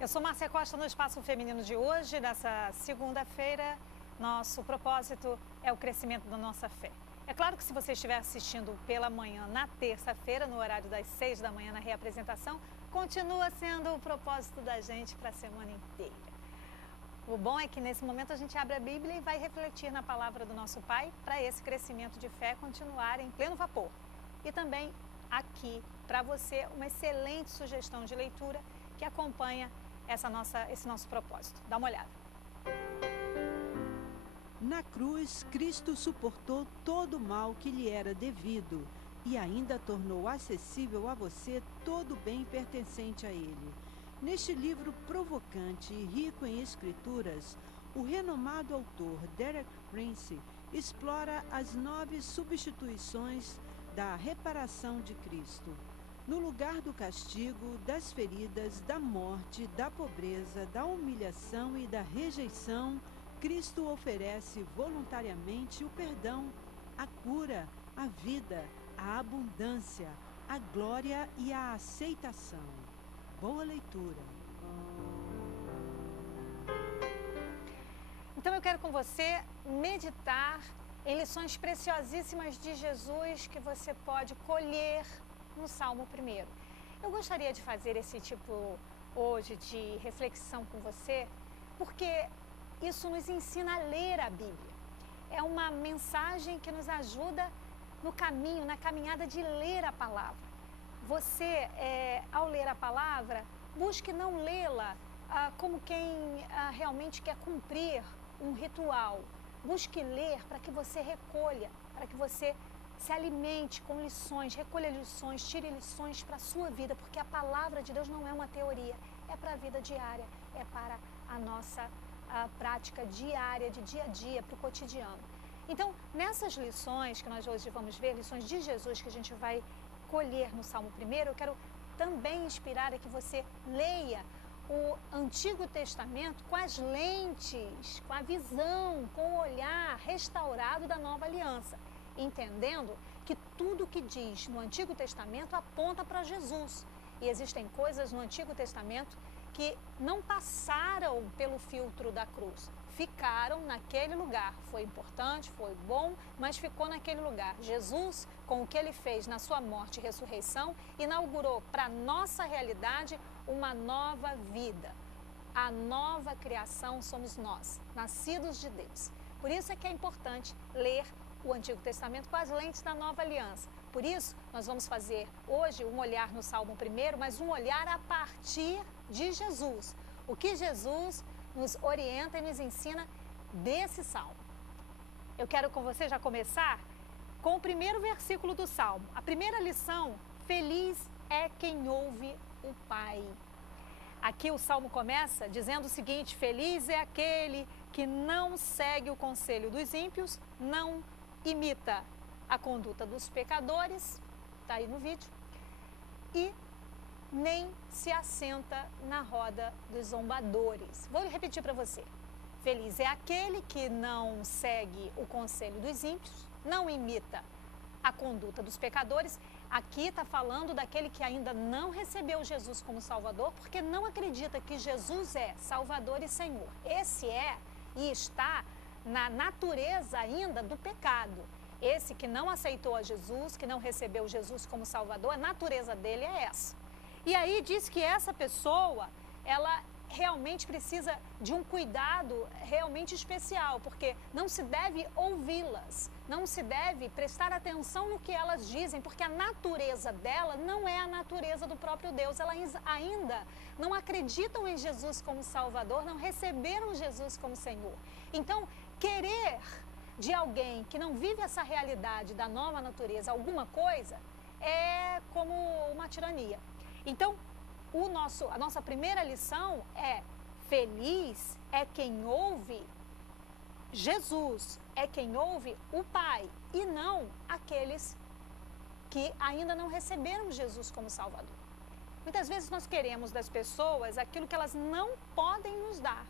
Eu sou Márcia Costa no Espaço Feminino de hoje. Nessa segunda-feira, nosso propósito é o crescimento da nossa fé. É claro que se você estiver assistindo pela manhã, na terça-feira, no horário das 6 da manhã, na reapresentação, continua sendo o propósito da gente para a semana inteira. O bom é que nesse momento a gente abre a Bíblia e vai refletir na palavra do nosso Pai para esse crescimento de fé continuar em pleno vapor. E também aqui, para você, uma excelente sugestão de leitura que acompanha esse nosso propósito. Dá uma olhada. Na cruz, Cristo suportou todo o mal que lhe era devido e ainda tornou acessível a você todo o bem pertencente a ele. Neste livro provocante e rico em escrituras, o renomado autor Derek Prince explora as 9 substituições da reparação de Cristo. No lugar do castigo, das feridas, da morte, da pobreza, da humilhação e da rejeição, Cristo oferece voluntariamente o perdão, a cura, a vida, a abundância, a glória e a aceitação. Boa leitura. Então eu quero com você meditar em lições preciosíssimas de Jesus que você pode colher no Salmo 1. Eu gostaria de fazer esse tipo hoje de reflexão com você, porque isso nos ensina a ler a Bíblia. É uma mensagem que nos ajuda no caminho, na caminhada de ler a palavra. Você, ao ler a palavra, busque não lê-la como quem realmente quer cumprir um ritual. Busque ler para que você recolha, para que você se alimente com lições, recolha lições, tire lições para a sua vida, porque a palavra de Deus não é uma teoria, é para a vida diária, é para a nossa prática diária, de dia a dia, para o cotidiano. Então, nessas lições que nós hoje vamos ver, lições de Jesus que a gente vai colher no Salmo 1, eu quero também inspirar a que você leia o Antigo Testamento com as lentes, com a visão, com o olhar restaurado da Nova Aliança, entendendo que tudo que diz no Antigo Testamento aponta para Jesus. E existem coisas no Antigo Testamento que não passaram pelo filtro da cruz, ficaram naquele lugar. Foi importante, foi bom, mas ficou naquele lugar. Jesus, com o que ele fez na sua morte e ressurreição, inaugurou para a nossa realidade uma nova vida. A nova criação somos nós, nascidos de Deus. Por isso é que é importante ler o Antigo Testamento com as lentes da Nova Aliança. Por isso, nós vamos fazer hoje um olhar no Salmo 1, mas um olhar a partir de Jesus. O que Jesus nos orienta e nos ensina desse Salmo. Eu quero com você já começar com o primeiro versículo do Salmo. A primeira lição: feliz é quem ouve o Pai. Aqui o Salmo começa dizendo o seguinte: feliz é aquele que não segue o conselho dos ímpios, não imita a conduta dos pecadores, está aí no vídeo, e nem se assenta na roda dos zombadores. Vou repetir para você. Feliz é aquele que não segue o conselho dos ímpios, não imita a conduta dos pecadores. Aqui está falando daquele que ainda não recebeu Jesus como Salvador, porque não acredita que Jesus é Salvador e Senhor. Esse é e está na natureza ainda do pecado. Esse que não aceitou a Jesus, que não recebeu Jesus como Salvador, a natureza dele é essa. E aí diz que essa pessoa, ela realmente precisa de um cuidado realmente especial, porque não se deve ouvi-las, não se deve prestar atenção no que elas dizem, porque a natureza dela não é a natureza do próprio Deus. Elas ainda não acreditam em Jesus como Salvador, não receberam Jesus como Senhor. Então, querer de alguém que não vive essa realidade da nova natureza alguma coisa é como uma tirania. Então, a nossa primeira lição é: feliz é quem ouve Jesus, é quem ouve o Pai, e não aqueles que ainda não receberam Jesus como Salvador. Muitas vezes nós queremos das pessoas aquilo que elas não podem nos dar.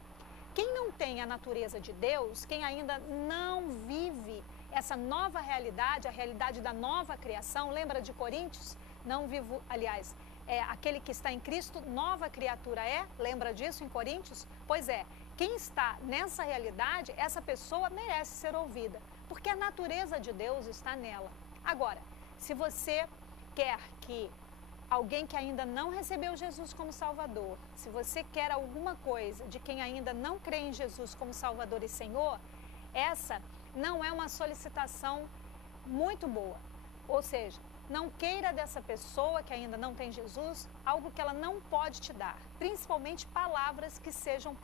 Quem não tem a natureza de Deus, quem ainda não vive essa nova realidade, a realidade da nova criação, lembra de Coríntios? Não vivo, aliás, aquele que está em Cristo, nova criatura é. Lembra disso em Coríntios? Pois é, quem está nessa realidade, essa pessoa merece ser ouvida, porque a natureza de Deus está nela. Agora, se você quer que alguém que ainda não recebeu Jesus como Salvador, se você quer alguma coisa de quem ainda não crê em Jesus como Salvador e Senhor, essa não é uma solicitação muito boa. Ou seja, não queira dessa pessoa que ainda não tem Jesus algo que ela não pode te dar, principalmente palavras que sejam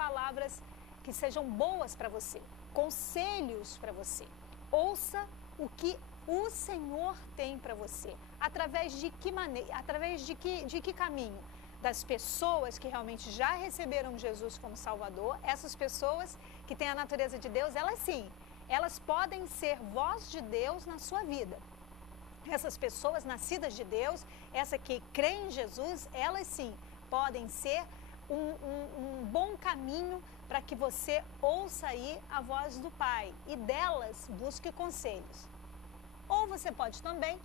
boas para você, conselhos para você. Ouça o que o Senhor tem para você. Através de que maneira, através de que caminho? Das pessoas que realmente já receberam Jesus como Salvador. Essas pessoas que têm a natureza de Deus, elas sim, elas podem ser voz de Deus na sua vida. Essas pessoas nascidas de Deus, essa que crê em Jesus, elas sim podem ser um bom caminho para que você ouça aí a voz do Pai e delas busque conselhos. Ou você pode também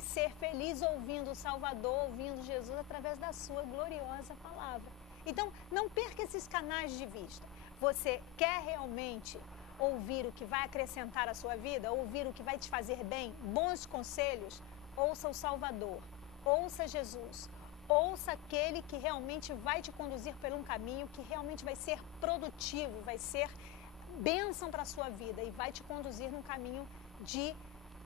ser feliz ouvindo o Salvador, ouvindo Jesus através da sua gloriosa palavra. Então, não perca esses canais de vista. Você quer realmente ouvir o que vai acrescentar à sua vida, ouvir o que vai te fazer bem, bons conselhos? Ouça o Salvador, ouça Jesus, ouça aquele que realmente vai te conduzir por um caminho que realmente vai ser produtivo, vai ser bênção para a sua vida e vai te conduzir num caminho de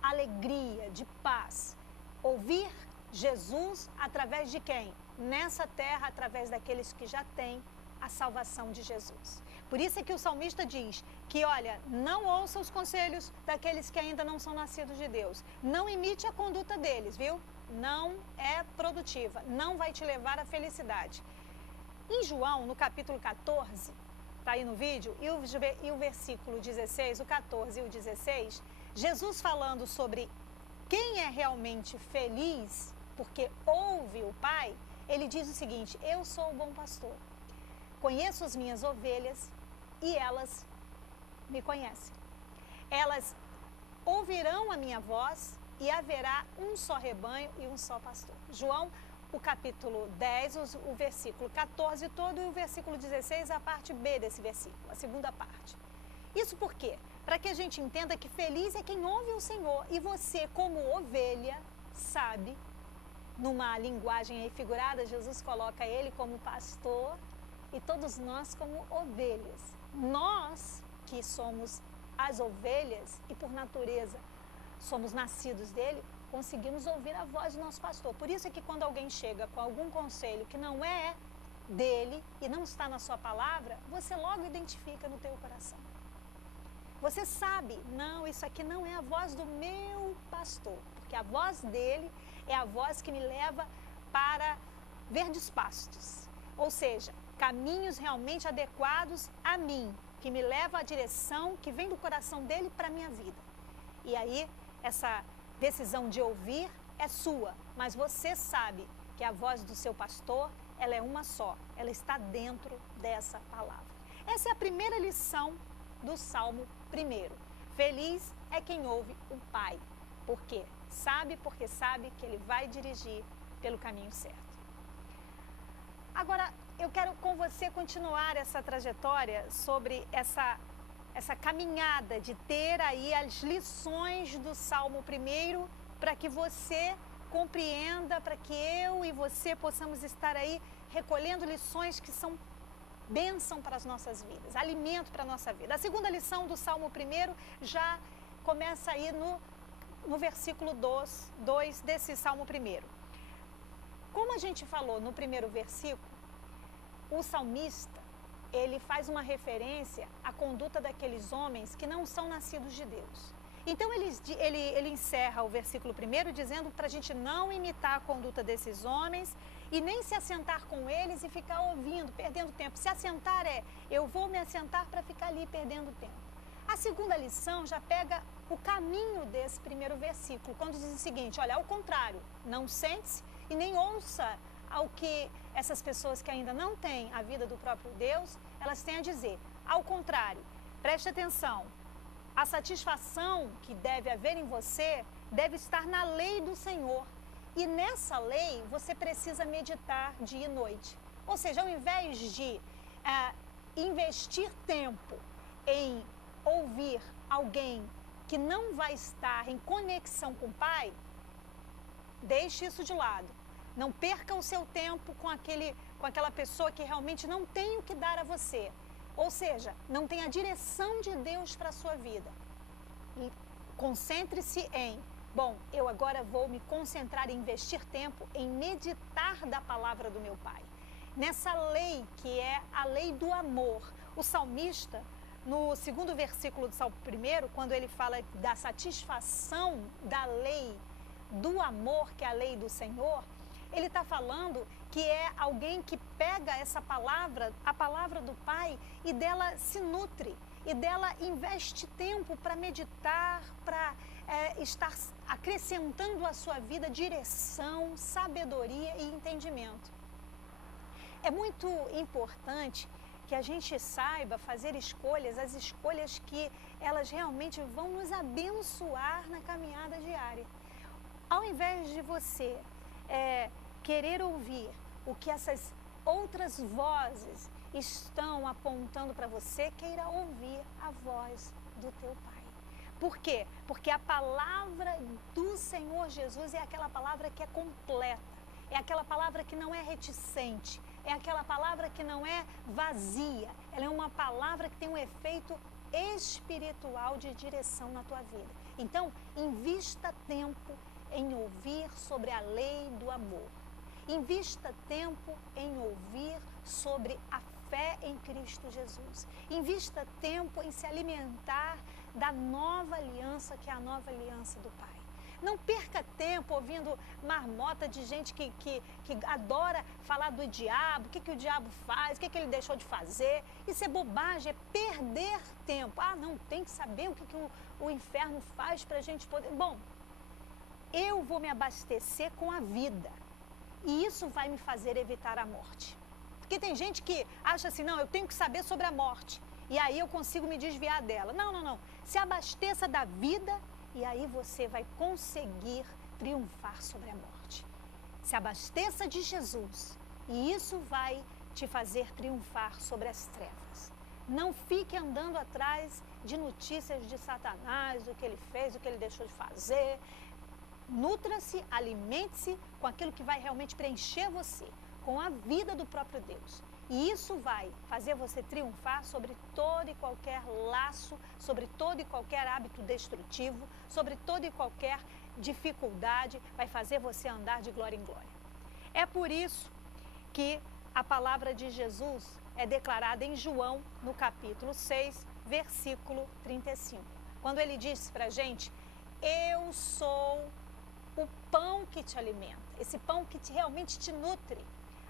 alegria, de paz. Ouvir Jesus através de quem? Nessa terra, através daqueles que já têm a salvação de Jesus. Por isso é que o salmista diz que, olha, não ouça os conselhos daqueles que ainda não são nascidos de Deus. Não imite a conduta deles, viu? Não é produtiva, não vai te levar à felicidade. Em João, no capítulo 14, está aí no vídeo, e o versículo 16, o 14 e o 16, Jesus falando sobre quem é realmente feliz, porque ouve o Pai, ele diz o seguinte: eu sou o bom pastor, conheço as minhas ovelhas e elas me conhecem. Elas ouvirão a minha voz e haverá um só rebanho e um só pastor. João, o capítulo 10, o versículo 14 todo e o versículo 16, a parte B desse versículo, a segunda parte. Isso por quê? Para que a gente entenda que feliz é quem ouve o Senhor. E você, como ovelha, sabe, numa linguagem aí figurada, Jesus coloca ele como pastor e todos nós como ovelhas. Nós, que somos as ovelhas e por natureza somos nascidos dele, conseguimos ouvir a voz do nosso pastor. Por isso é que quando alguém chega com algum conselho que não é dele e não está na sua palavra, você logo identifica no teu coração. Você sabe, não, isso aqui não é a voz do meu pastor, porque a voz dele é a voz que me leva para verdes pastos, ou seja, caminhos realmente adequados a mim, que me leva à direção que vem do coração dele para a minha vida. E aí, essa decisão de ouvir é sua, mas você sabe que a voz do seu pastor, ela é uma só, ela está dentro dessa palavra. Essa é a primeira lição do Salmo 1. Feliz é quem ouve o Pai. Por quê? Porque sabe que ele vai dirigir pelo caminho certo. Agora, eu quero com você continuar essa trajetória sobre essa caminhada de ter aí as lições do Salmo 1 para que você compreenda, para que eu e você possamos estar aí recolhendo lições que são bênção para as nossas vidas, alimento para a nossa vida. A segunda lição do Salmo 1 já começa aí no versículo 2 desse Salmo 1. Como a gente falou no primeiro versículo, o salmista, ele faz uma referência à conduta daqueles homens que não são nascidos de Deus. Então ele encerra o versículo 1 dizendo para a gente não imitar a conduta desses homens e nem se assentar com eles e ficar ouvindo, perdendo tempo. Se assentar eu vou me assentar para ficar ali perdendo tempo. A segunda lição já pega o caminho desse primeiro versículo, quando diz o seguinte: olha, ao contrário, não sente-se e nem ouça ao que essas pessoas que ainda não têm a vida do próprio Deus, elas têm a dizer. Ao contrário, preste atenção, a satisfação que deve haver em você deve estar na lei do Senhor. E nessa lei, você precisa meditar dia e noite. Ou seja, ao invés de investir tempo em ouvir alguém que não vai estar em conexão com o Pai, deixe isso de lado. Não perca o seu tempo com aquela pessoa que realmente não tem o que dar a você. Ou seja, não tem a direção de Deus para a sua vida. E concentre-se em, bom, eu agora vou me concentrar em investir tempo em meditar da palavra do meu Pai. Nessa lei que é a lei do amor. O salmista, no segundo versículo do Salmo 1, quando ele fala da satisfação da lei do amor, que é a lei do Senhor, ele está falando que é alguém que pega essa palavra, a palavra do Pai, e dela se nutre, e dela investe tempo para meditar, para estar acrescentando à sua vida direção, sabedoria e entendimento. É muito importante que a gente saiba fazer escolhas, as escolhas que elas realmente vão nos abençoar na caminhada diária. Ao invés de você querer ouvir o que essas outras vozes estão apontando para você, queira ouvir a voz do teu Pai. Por quê? Porque a palavra do Senhor Jesus é aquela palavra que é completa, é aquela palavra que não é reticente, é aquela palavra que não é vazia, ela é uma palavra que tem um efeito espiritual de direção na tua vida. Então, invista tempo em ouvir sobre a lei do amor. Invista tempo em ouvir sobre a fé em Cristo Jesus. Invista tempo em se alimentar da nova aliança, que é a nova aliança do Pai. Não perca tempo ouvindo marmota de gente que adora falar do diabo, o que o diabo faz, o que ele deixou de fazer. Isso é bobagem, é perder tempo. Não, tem que saber o que o inferno faz para a gente poder... Bom, eu vou me abastecer com a vida. E isso vai me fazer evitar a morte. Porque tem gente que acha assim, não, eu tenho que saber sobre a morte. E aí eu consigo me desviar dela. Não. Se abasteça da vida e aí você vai conseguir triunfar sobre a morte. Se abasteça de Jesus e isso vai te fazer triunfar sobre as trevas. Não fique andando atrás de notícias de Satanás, do que ele fez, do que ele deixou de fazer. Nutra-se, alimente-se com aquilo que vai realmente preencher você, com a vida do próprio Deus. E isso vai fazer você triunfar sobre todo e qualquer laço, sobre todo e qualquer hábito destrutivo, sobre toda e qualquer dificuldade, vai fazer você andar de glória em glória. É por isso que a palavra de Jesus é declarada em João, no capítulo 6, versículo 35. Quando ele diz para a gente, eu sou o pão que te alimenta, esse pão que realmente te nutre.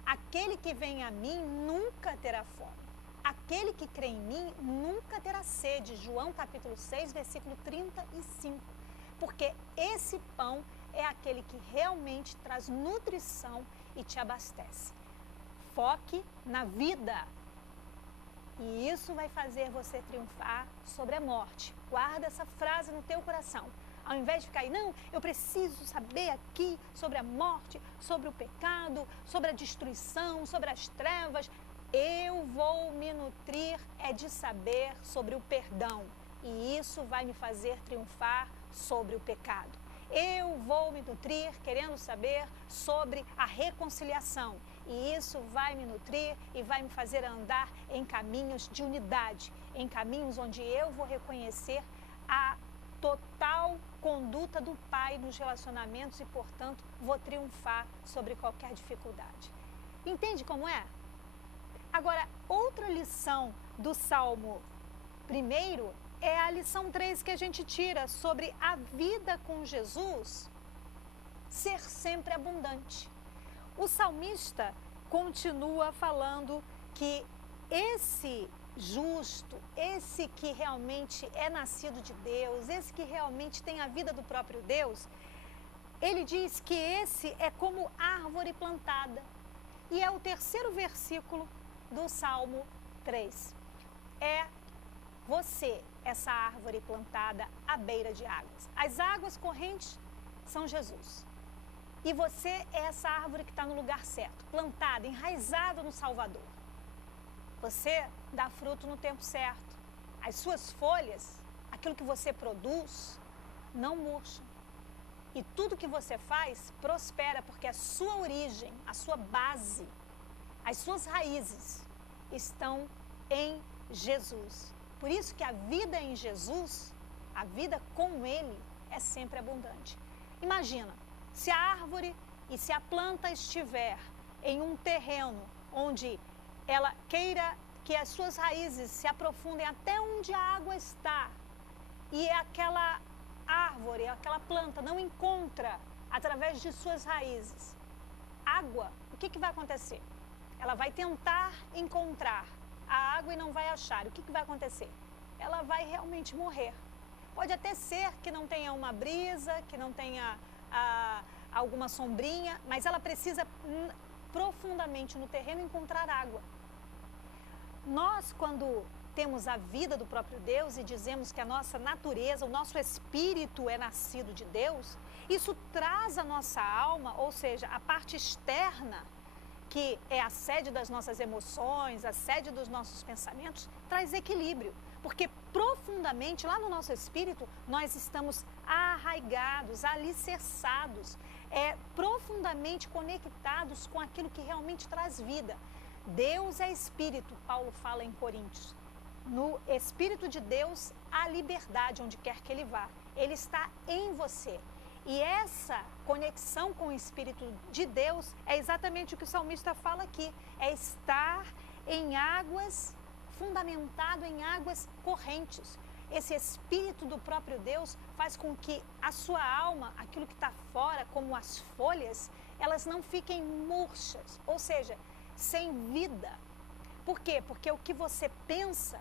Aquele que vem a mim nunca terá fome. Aquele que crê em mim nunca terá sede. João capítulo 6, versículo 35. Porque esse pão é aquele que realmente traz nutrição e te abastece. Foque na vida. E isso vai fazer você triunfar sobre a morte. Guarda essa frase no teu coração. Ao invés de ficar aí, não, eu preciso saber aqui sobre a morte, sobre o pecado, sobre a destruição, sobre as trevas. Eu vou me nutrir de saber sobre o perdão. E isso vai me fazer triunfar sobre o pecado. Eu vou me nutrir querendo saber sobre a reconciliação. E isso vai me nutrir e vai me fazer andar em caminhos de unidade, em caminhos onde eu vou reconhecer a total conduta do Pai nos relacionamentos e, portanto, vou triunfar sobre qualquer dificuldade. Entende como é? Agora, outra lição do Salmo 1 é a lição 3 que a gente tira sobre a vida com Jesus ser sempre abundante. O salmista continua falando que esse justo, esse que realmente é nascido de Deus, esse que realmente tem a vida do próprio Deus, ele diz que esse é como árvore plantada. E é o terceiro versículo do Salmo 3. É você, essa árvore plantada à beira de águas. As águas correntes são Jesus. E você é essa árvore que está no lugar certo, plantada, enraizada no Salvador. Você dá fruto no tempo certo. As suas folhas, aquilo que você produz, não murcham. E tudo que você faz prospera, porque a sua origem, a sua base, as suas raízes estão em Jesus. Por isso que a vida em Jesus, a vida com Ele, é sempre abundante. Imagina, se a árvore e se a planta estiver em um terreno onde ela queira que as suas raízes se aprofundem até onde a água está, e aquela árvore, aquela planta não encontra, através de suas raízes, água, o que vai acontecer? Ela vai tentar encontrar a água e não vai achar. O que vai acontecer? Ela vai realmente morrer. Pode até ser que não tenha uma brisa, que não tenha alguma sombrinha, mas ela precisa profundamente no terreno encontrar água. Nós, quando temos a vida do próprio Deus e dizemos que a nossa natureza, o nosso espírito é nascido de Deus, isso traz a nossa alma, ou seja, a parte externa, que é a sede das nossas emoções, a sede dos nossos pensamentos, traz equilíbrio. Porque profundamente, lá no nosso espírito, nós estamos arraigados, alicerçados, profundamente conectados com aquilo que realmente traz vida. Deus é espírito, Paulo fala em Coríntios. No Espírito de Deus, há liberdade onde quer que Ele vá. Ele está em você. E essa conexão com o Espírito de Deus é exatamente o que o salmista fala aqui. É estar em águas, fundamentado em águas correntes. Esse Espírito do próprio Deus faz com que a sua alma, aquilo que está fora, como as folhas, elas não fiquem murchas, ou seja, sem vida. Por quê? Porque o que você pensa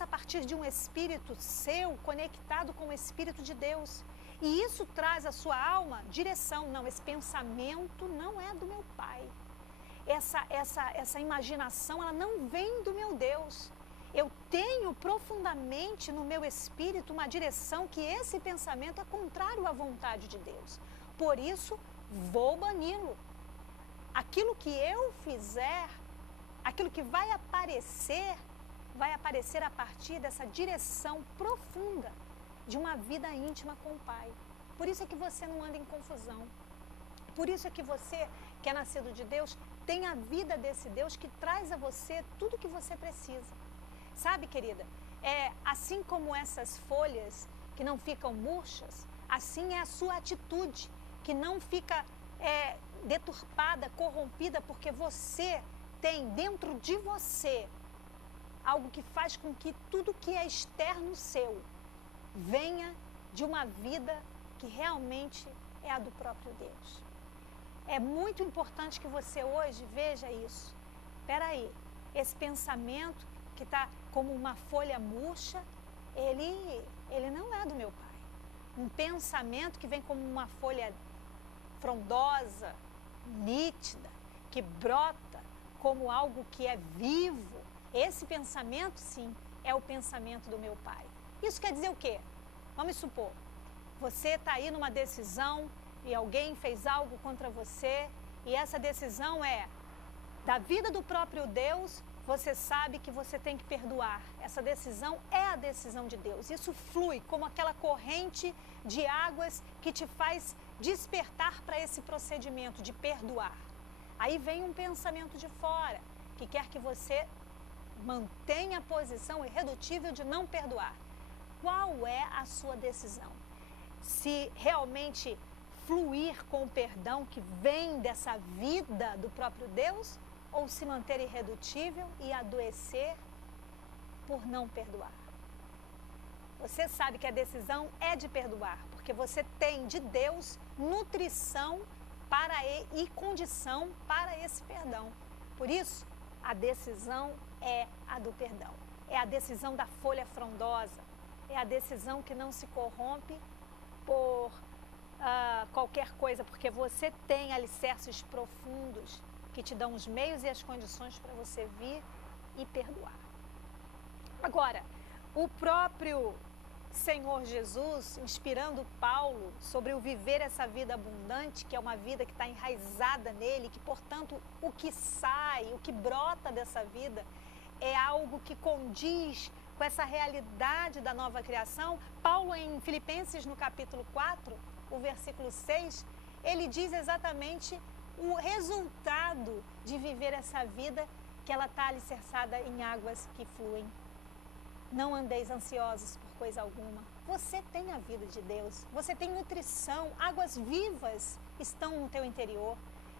a partir de um espírito seu, conectado com o Espírito de Deus. E isso traz à sua alma direção. Não, esse pensamento não é do meu Pai. Essa imaginação, ela não vem do meu Deus. Eu tenho profundamente no meu espírito uma direção que esse pensamento é contrário à vontade de Deus. Por isso, vou bani-lo. Aquilo que eu fizer, aquilo que vai aparecer a partir dessa direção profunda de uma vida íntima com o Pai. Por isso é que você não anda em confusão. Por isso é que você, que é nascido de Deus, tem a vida desse Deus que traz a você tudo que você precisa. Sabe, querida, assim como essas folhas que não ficam murchas, assim é a sua atitude, que não fica deturpada, corrompida, porque você tem dentro de você algo que faz com que tudo que é externo seu venha de uma vida que realmente é a do próprio Deus. É muito importante que você hoje veja isso. Espera aí, esse pensamento que está como uma folha murcha, ele não é do meu Pai. Um pensamento que vem como uma folha frondosa, nítida, que brota como algo que é vivo, esse pensamento, sim, é o pensamento do meu Pai. Isso quer dizer o quê? Vamos supor, você está aí numa decisão e alguém fez algo contra você e essa decisão é da vida do próprio Deus, você sabe que você tem que perdoar. Essa decisão é a decisão de Deus. Isso flui como aquela corrente de águas que te faz despertar para esse procedimento de perdoar. Aí vem um pensamento de fora que quer que você mantenha a posição irredutível de não perdoar. Qual é a sua decisão? Se realmente fluir com o perdão que vem dessa vida do próprio Deus, ou se manter irredutível e adoecer por não perdoar? Você sabe que a decisão é de perdoar, porque você tem de Deus nutrição e condição para esse perdão. Por isso, a decisão é a do perdão. É a decisão da folha frondosa. É a decisão que não se corrompe por qualquer coisa, porque você tem alicerces profundos que te dão os meios e as condições para você vir e perdoar. Agora, o próprio Senhor Jesus, inspirando Paulo sobre o viver essa vida abundante, que é uma vida que está enraizada nele, que, portanto, o que sai, o que brota dessa vida é algo que condiz com essa realidade da nova criação. Paulo, em Filipenses, no capítulo 4, o versículo 6, ele diz exatamente o resultado de viver essa vida, que ela está alicerçada em águas que fluem. Não andeis ansiosos por coisa alguma. Você tem a vida de Deus, você tem nutrição, águas vivas estão no teu interior.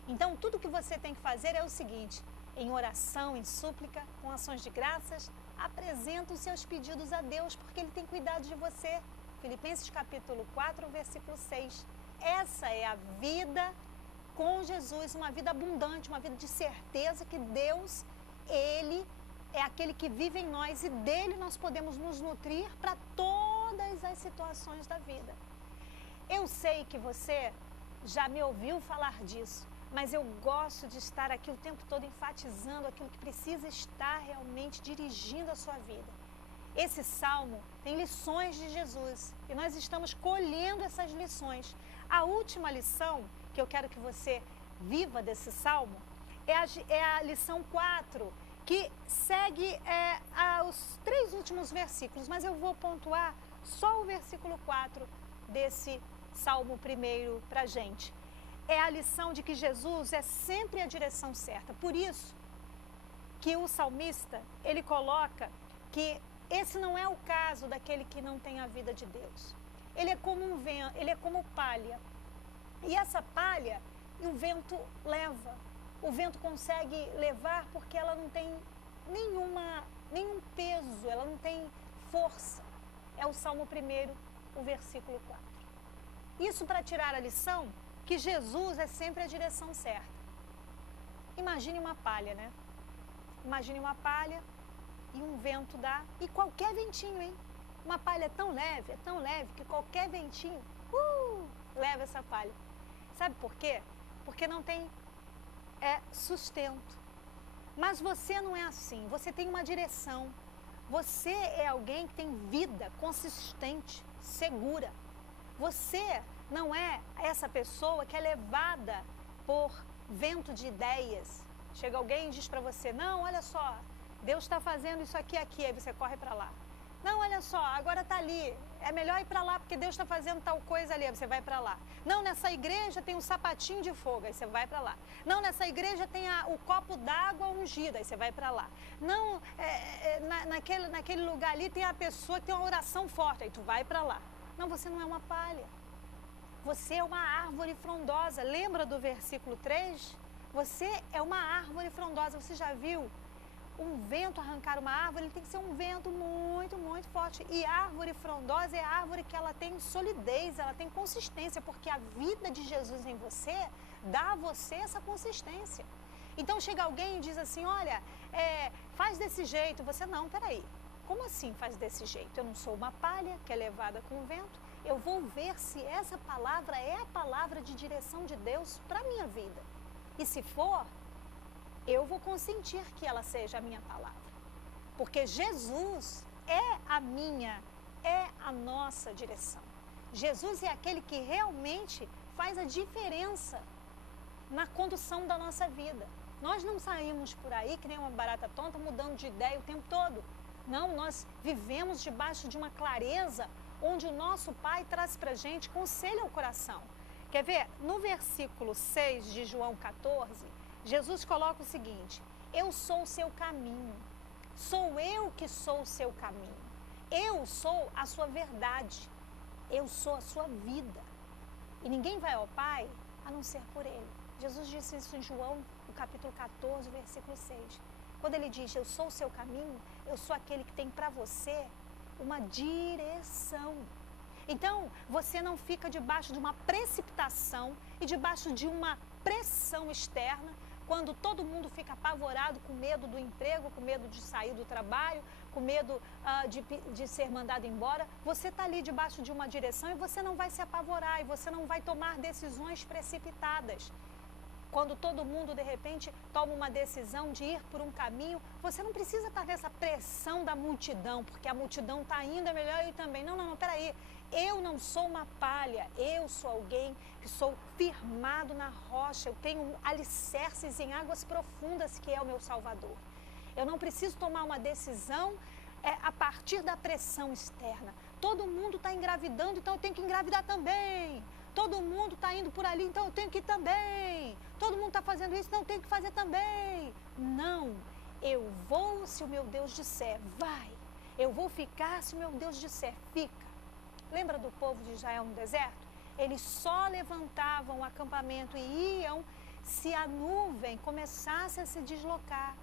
Então, tudo que você tem que fazer é o seguinte: em oração, em súplica, com ações de graças, apresenta os seus pedidos a Deus, porque Ele tem cuidado de você. Filipenses capítulo 4, versículo 6. Essa é a vida com Jesus, uma vida abundante, uma vida de certeza que Deus, Ele é aquele que vive em nós e dele nós podemos nos nutrir para todas as situações da vida. Eu sei que você já me ouviu falar disso, mas eu gosto de estar aqui o tempo todo enfatizando aquilo que precisa estar realmente dirigindo a sua vida. Esse salmo tem lições de Jesus e nós estamos colhendo essas lições. A última lição que eu quero que você viva desse salmo é a lição 4, que segue os 3 últimos versículos, mas eu vou pontuar só o versículo 4 desse Salmo 1 para a gente. É a lição de que Jesus é sempre a direção certa. Por isso que o salmista, ele coloca que esse não é o caso daquele que não tem a vida de Deus. Ele é como um vento, ele é como palha. E essa palha, o vento leva. O vento consegue levar porque ela não tem nenhum peso, ela não tem força. É o Salmo 1, o versículo 4. Isso para tirar a lição que Jesus é sempre a direção certa. Imagine uma palha, né? Imagine uma palha e um vento dá, e qualquer ventinho, hein? Uma palha é tão leve que qualquer ventinho leva essa palha. Sabe por quê? Porque não tem sustento. Mas você não é assim, você tem uma direção. Você é alguém que tem vida consistente, segura. Você não é essa pessoa que é levada por vento de ideias. Chega alguém e diz para você: não, olha só, Deus está fazendo isso aqui, aí você corre para lá. Não, olha só, agora está ali, é melhor ir para lá porque Deus está fazendo tal coisa ali, aí você vai para lá. Não, nessa igreja tem um sapatinho de fogo, aí você vai para lá. Não, nessa igreja tem o copo d'água ungido, aí você vai para lá. Não, naquele lugar ali tem a pessoa que tem uma oração forte, aí tu vai para lá. Não, você não é uma palha. Você é uma árvore frondosa. Lembra do versículo 3? Você é uma árvore frondosa. Você já viu um vento arrancar uma árvore? Ele tem que ser um vento muito, muito forte. E árvore frondosa é a árvore que ela tem solidez, ela tem consistência, porque a vida de Jesus em você dá a você essa consistência. Então chega alguém e diz assim: olha, faz desse jeito. Você, não, peraí. Como assim faz desse jeito? Eu não sou uma palha que é levada com o vento. Eu vou ver se essa palavra é a palavra de direção de Deus para a minha vida. E se for, eu vou consentir que ela seja a minha palavra. Porque Jesus é a nossa direção. Jesus é aquele que realmente faz a diferença na condução da nossa vida. Nós não saímos por aí que nem uma barata tonta mudando de ideia o tempo todo. Não, nós vivemos debaixo de uma clareza onde o nosso Pai traz para a gente conselho ao coração. Quer ver? No versículo 6 de João 14, Jesus coloca o seguinte: eu sou o seu caminho, sou eu que sou o seu caminho, eu sou a sua verdade, eu sou a sua vida. E ninguém vai ao Pai a não ser por Ele. Jesus disse isso em João, no capítulo 14, versículo 6. Quando Ele diz: eu sou o seu caminho, eu sou aquele que tem para você uma direção. Então, você não fica debaixo de uma precipitação e debaixo de uma pressão externa, quando todo mundo fica apavorado, com medo do emprego, com medo de sair do trabalho, com medo de ser mandado embora. Você está ali debaixo de uma direção e você não vai se apavorar, e você não vai tomar decisões precipitadas. Quando todo mundo, de repente, toma uma decisão de ir por um caminho, você não precisa estar nessa pressão da multidão, porque a multidão está indo, é melhor eu ir também. Não, peraí. Eu não sou uma palha, eu sou alguém que sou firmado na rocha, eu tenho alicerces em águas profundas, que é o meu Salvador. Eu não preciso tomar uma decisão a partir da pressão externa. Todo mundo está engravidando, então eu tenho que engravidar também. Todo mundo está indo por ali, então eu tenho que ir também. Todo mundo está fazendo isso, então eu tenho que fazer também. Não, eu vou se o meu Deus disser, vai. Eu vou ficar se o meu Deus disser, fica. Lembra do povo de Israel no deserto? Eles só levantavam o acampamento e iam se a nuvem começasse a se deslocar.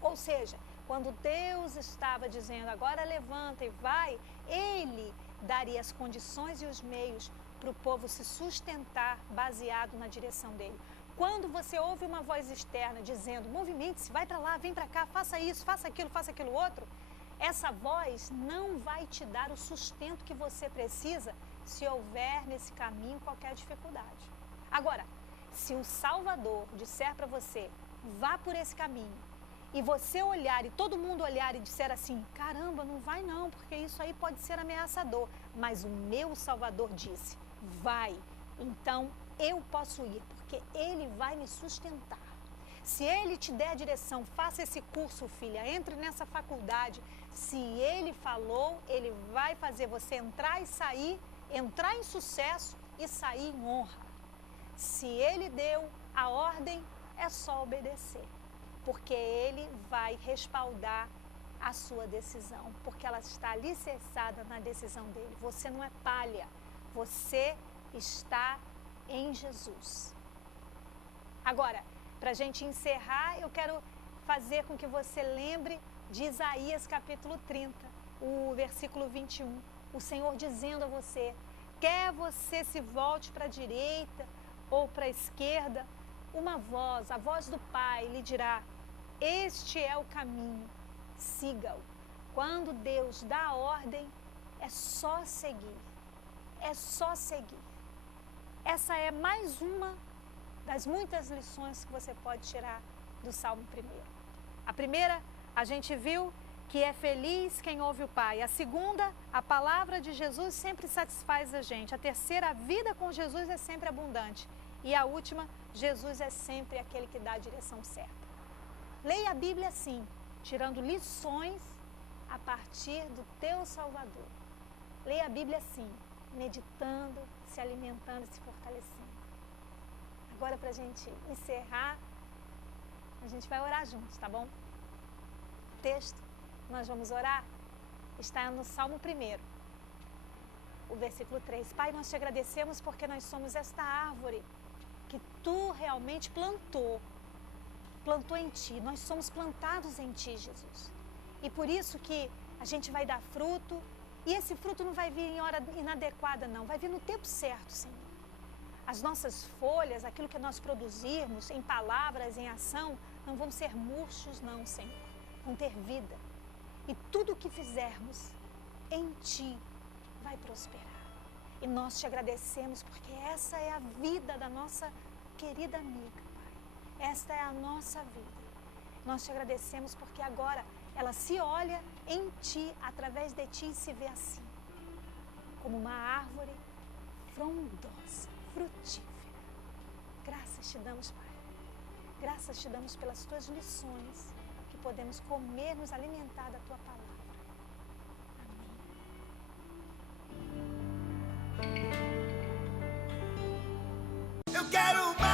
Ou seja, quando Deus estava dizendo, agora levanta e vai, Ele daria as condições e os meios para o povo se sustentar baseado na direção dele. Quando você ouve uma voz externa dizendo, movimente-se, vai para lá, vem para cá, faça isso, faça aquilo outro, essa voz não vai te dar o sustento que você precisa se houver nesse caminho qualquer dificuldade. Agora, se o Salvador disser para você, vá por esse caminho, e você olhar e todo mundo olhar e disser assim, caramba, não vai não, porque isso aí pode ser ameaçador. Mas o meu Salvador disse, vai, então eu posso ir, porque Ele vai me sustentar. Se Ele te der a direção, faça esse curso, filha, entre nessa faculdade. Se Ele falou, Ele vai fazer você entrar e sair, entrar em sucesso e sair em honra. Se Ele deu a ordem, é só obedecer. Porque Ele vai respaldar a sua decisão, porque ela está alicerçada na decisão dEle. Você não é palha, você está em Jesus. Agora, para a gente encerrar, eu quero fazer com que você lembre de Isaías capítulo 30, o versículo 21. O Senhor dizendo a você, quer você se volte para a direita ou para a esquerda, uma voz, a voz do Pai, lhe dirá, este é o caminho, siga-o. Quando Deus dá a ordem, é só seguir. É só seguir. Essa é mais uma das muitas lições que você pode tirar do Salmo 1. A primeira, a gente viu que é feliz quem ouve o Pai. A segunda, a palavra de Jesus sempre satisfaz a gente. A terceira, a vida com Jesus é sempre abundante. E a última, Jesus é sempre aquele que dá a direção certa. Leia a Bíblia assim, tirando lições a partir do teu Salvador. Leia a Bíblia assim, meditando, se alimentando, se fortalecendo. Agora, para a gente encerrar, a gente vai orar juntos, tá bom? O texto que nós vamos orar está no Salmo 1, o versículo 3. Pai, nós te agradecemos porque nós somos esta árvore que Tu realmente plantou em Ti. Nós somos plantados em Ti, Jesus. E por isso que a gente vai dar fruto, e esse fruto não vai vir em hora inadequada, não. Vai vir no tempo certo, Senhor. As nossas folhas, aquilo que nós produzirmos em palavras, em ação, não vão ser murchos, não, Senhor. Vão ter vida. E tudo o que fizermos em Ti vai prosperar. E nós te agradecemos porque essa é a vida da nossa querida amiga, Pai. Esta é a nossa vida. Nós te agradecemos porque agora ela se olha em Ti, através de Ti, e se vê assim, como uma árvore frondosa, frutífera. Graças te damos, Pai. Graças te damos pelas Tuas lições, que podemos comer, nos alimentar da Tua palavra. Eu quero mais.